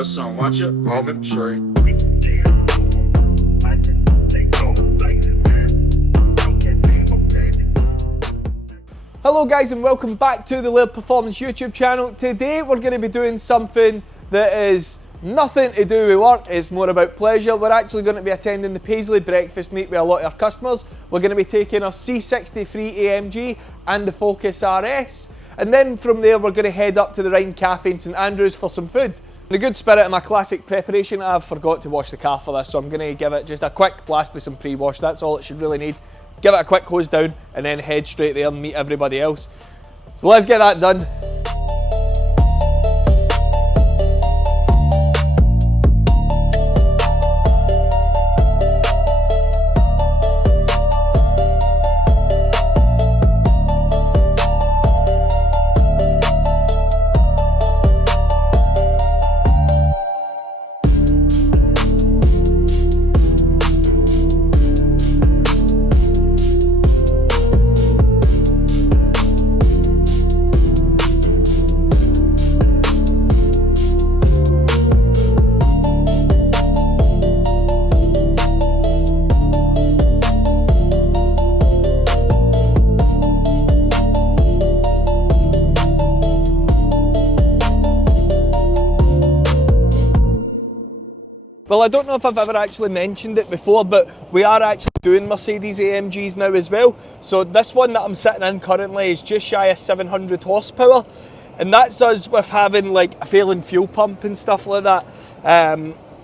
Just some watch it, moment tree. Hello guys and welcome back to the Laird Performance YouTube channel. Today we're going to be doing something that is nothing to do with work, it's more about pleasure. We're actually going to be attending the Paisley breakfast meet with a lot of our customers. We're going to be taking our C63 AMG and the Focus RS. And then from there we're going to head up to the Rhynd Cafe in St Andrews for some food. In the good spirit of my classic preparation, I've forgot to wash the car for this, so I'm going to give it just a quick blast with some pre-wash. That's all it should really need. Give it a quick hose down and then head straight there and meet everybody else. So let's get that done. Well, I don't know if I've ever actually mentioned it before, but we are actually doing Mercedes AMGs now as well. So this one that I'm sitting in currently is just shy of 700 horsepower. And that's us with having like a failing fuel pump and stuff like that.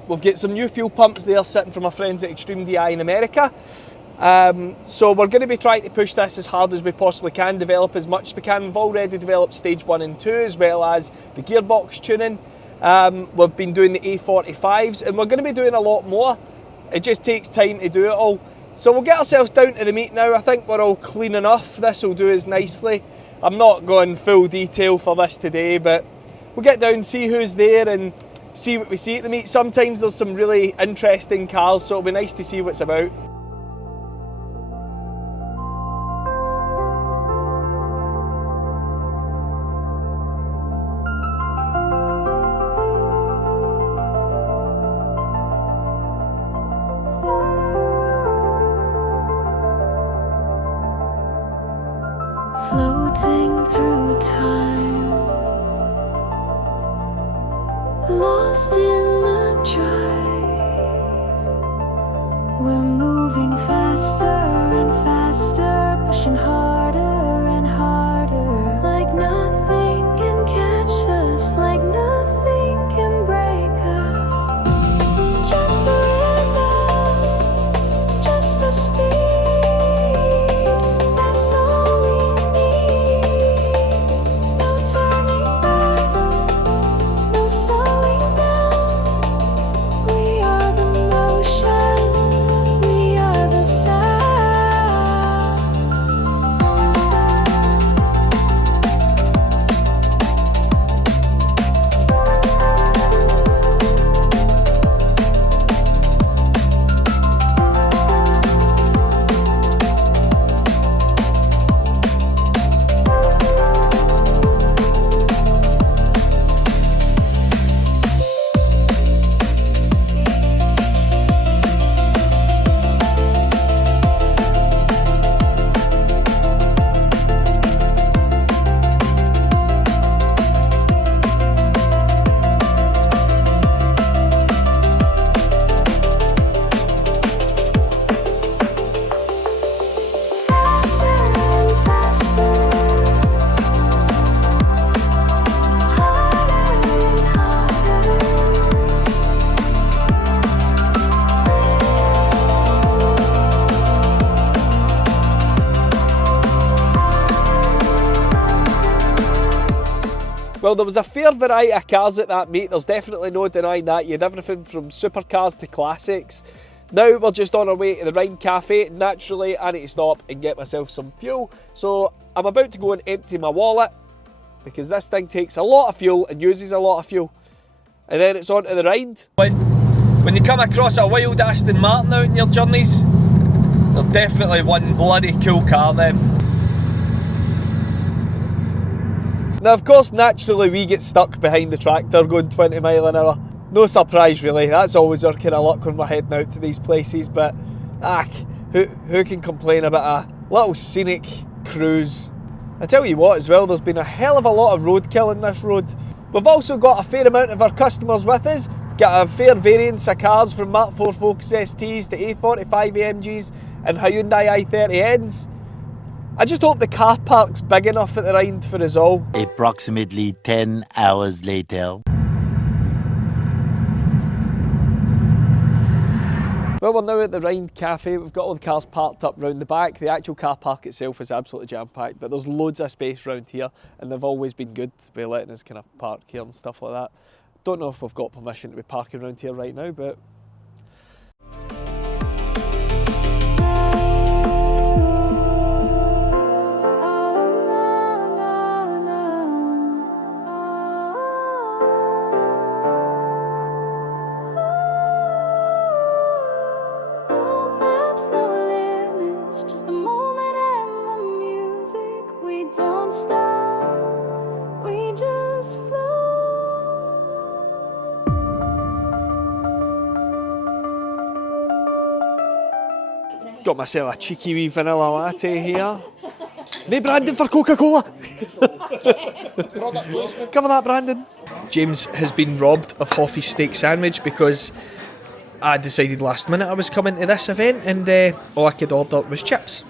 We've got some new fuel pumps there sitting from our friends at Extreme DI in America. So we're going to be trying to push this as hard as we possibly can, develop as much as we can. We've already developed stage 1 and 2 as well as the gearbox tuning. We've been doing the A45s and we're going to be doing a lot more. It just takes time to do it all. So we'll get ourselves down to the meet now. I think we're all clean enough. This will do us nicely. I'm not going full detail for this today, but we'll get down, see who's there and see what we see at the meet. Sometimes there's some really interesting cars, so it'll be nice to see what's about. Floating through time, lost in the drive. We're moving faster and faster, pushing harder and harder. Like nothing can catch us, like nothing can break us. Just the rhythm, just the speed. Well, there was a fair variety of cars at that meet, there's definitely no denying that. You had everything from supercars to classics. Now we're just on our way to the Rhynd Cafe. Naturally, I need to stop and get myself some fuel. So I'm about to go and empty my wallet because this thing takes a lot of fuel and uses a lot of fuel. And then it's on to the Rhynd. When you come across a wild Aston Martin out in your journeys, they're definitely one bloody cool car then. Now of course naturally we get stuck behind the tractor going 20 mile an hour. no surprise really. That's always our kind of luck when we're heading out to these places, but who can complain about a little scenic cruise? I tell you what as well, there's been a hell of a lot of roadkill in this road. We've also got a fair amount of our customers with us. Got a fair variance of cars from Mark IV Focus STs to A45 AMGs and Hyundai i30Ns. I just hope the car park's big enough at the Rhynd for us all. Approximately 10 hours later. Well, we're now at the Rhynd Cafe. We've got all the cars parked up round the back. The actual car park itself is absolutely jam-packed, but there's loads of space around here, and they've always been good to be letting us kind of park here and stuff like that. Don't know if we've got permission to be parking around here right now, but no limits, just the moment and the music. We don't stop, we just flow. got myself a cheeky wee vanilla latte here. No branding for Coca-Cola. Cover that, Brandon. James has been robbed of Hoffy's steak sandwich because I decided last minute I was coming to this event, and all I could order was chips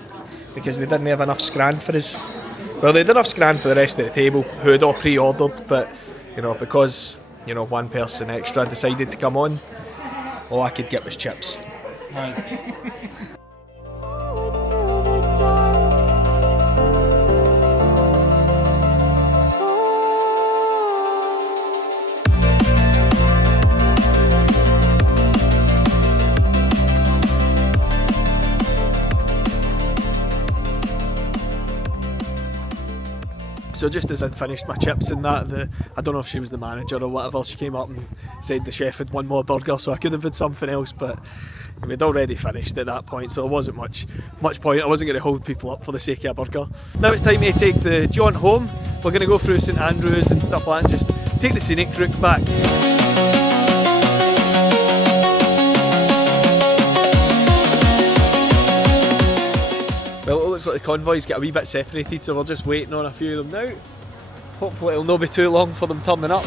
because they didn't have enough scran for us. Well, they had enough scran for the rest of the table who had all pre-ordered, but you know, because you know one person extra decided to come on, all I could get was chips. Through the dark. So just as I'd finished my chips and that, I don't know if she was the manager or whatever, she came up and said the chef had one more burger, so I could have had something else, but we'd already finished at that point, so there wasn't much point. I wasn't going to hold people up for the sake of a burger. Now it's time to take the jaunt home. We're going to go through St Andrews and stuff like that and just take the scenic route back. Well, it looks like the convoy's got a wee bit separated, so we're just waiting on a few of them now. Hopefully it'll not be too long for them turning up.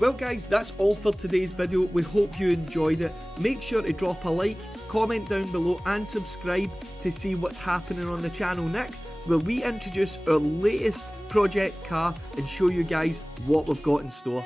Well guys, that's all for today's video. We hope you enjoyed it. Make sure to drop a like, comment down below and subscribe to see what's happening on the channel next, where we introduce our latest project car and show you guys what we've got in store.